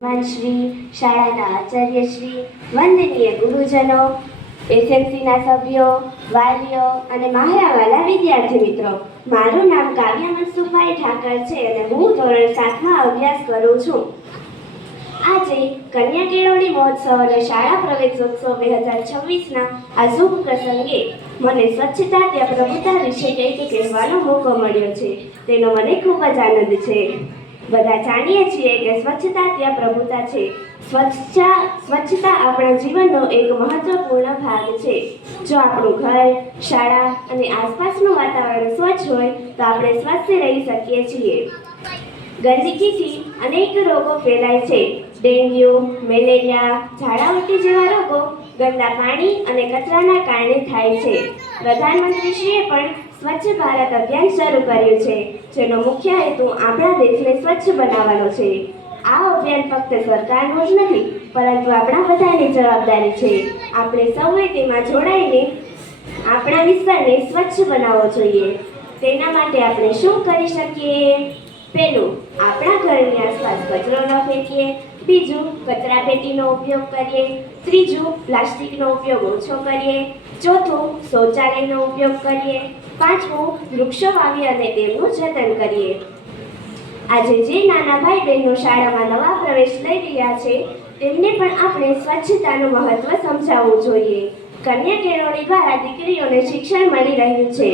શ્રી શાળાના આચાર્યશ્રી, વંદનીય ગુરુજનો, એસએમસીના સભ્યો, વાલીઓ અને માહરાવાલા વિદ્યાર્થી મિત્રો, મારું નામ કાવ્ય મનસુખભાઈ ઠાકર છે અને હું ધોરણ 7માં અભ્યાસ કરું છું. આજે કન્યા કેળવણી મહોત્સવ અને શાળા પ્રવેશોત્સવ 2026ના આ શુભ પ્રસંગે મને સ્વચ્છતા ત્યાં પ્રભુતા વિશે કંઈક કહેવાનો મોકો મળ્યો છે. તેનો મને ખૂબ જ આનંદ છે. બધા જાણીએ છીએ કે સ્વચ્છતા ત્યાં પ્રભુતા છે. સ્વચ્છતા આપણા જીવનનો એક મહત્વપૂર્ણ ભાગ છે. જો આપણું ઘર, શાળા અને આસપાસનું વાતાવરણ સ્વચ્છ હોય તો આપણે સ્વસ્થ રહી શકીએ છીએ. ગંદકીથી અનેક રોગો ફેલાય છે. ડેન્ગ્યુ, મેલેરિયા, ઝાડા ઉલટી જેવા રોગો ગંદા પાણી અને કચરાના કારણે થાય છે. પ્રધાનમંત્રીશ્રીએ પણ સ્વચ્છ ભારત અભિયાન શરૂ કર્યું છે, જેનો મુખ્ય હેતુ આપણા દેશને સ્વચ્છ બનાવવાનો છે. આ અભિયાન ફક્ત સરકારનું જ નથી, પરંતુ આપણા બધાની જવાબદારી છે. આપણે સૌએ તેમાં જોડાઈને આપણા વિસ્તારને સ્વચ્છ બનાવવો જોઈએ. તેના માટે આપણે શું કરી શકીએ? પહેલું, આપણા ઘરની આસપાસ કચરો ન ફેંકીએ. બીજું, કચરાપેટીનો ઉપયોગ કરીએ. ત્રીજું, પ્લાસ્ટિકનો ઉપયોગ ઓછો કરીએ. ચોથું, શૌચાલયનો ઉપયોગ કરીએ. પાંચમું, વૃક્ષો વાવીએ અને તેમનું જતન કરીએ. આજે જે નાના ભાઈ બહેનો શાળામાં નવા પ્રવેશ લઈ રહ્યા છે, તેમને પણ આપણે સ્વચ્છતાનું મહત્વ સમજાવવું જોઈએ. કન્યા કેળવણી દ્વારા દીકરીઓને શિક્ષણ મળી રહ્યું છે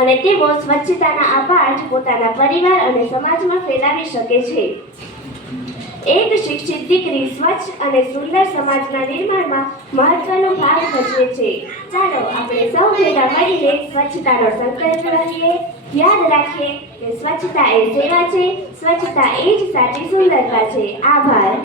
અને તેઓ સ્વચ્છતાના આ પાઠ પોતાના પરિવાર અને સમાજમાં ફેલાવી શકે છે. એક શિક્ષિત દીકરી સ્વચ્છ અને સુંદર સમાજના નિર્માણમાં મહત્વનો ભાગ ભજવે છે. ચાલો આપણે સૌ ભેગા મળીને સ્વચ્છતાનો સંકલ્પ લઈએ. યાદ રાખીએ કે સ્વચ્છતા એ સેવા છે, સ્વચ્છતા એ જ સાચી સુંદરતા છે. આભાર.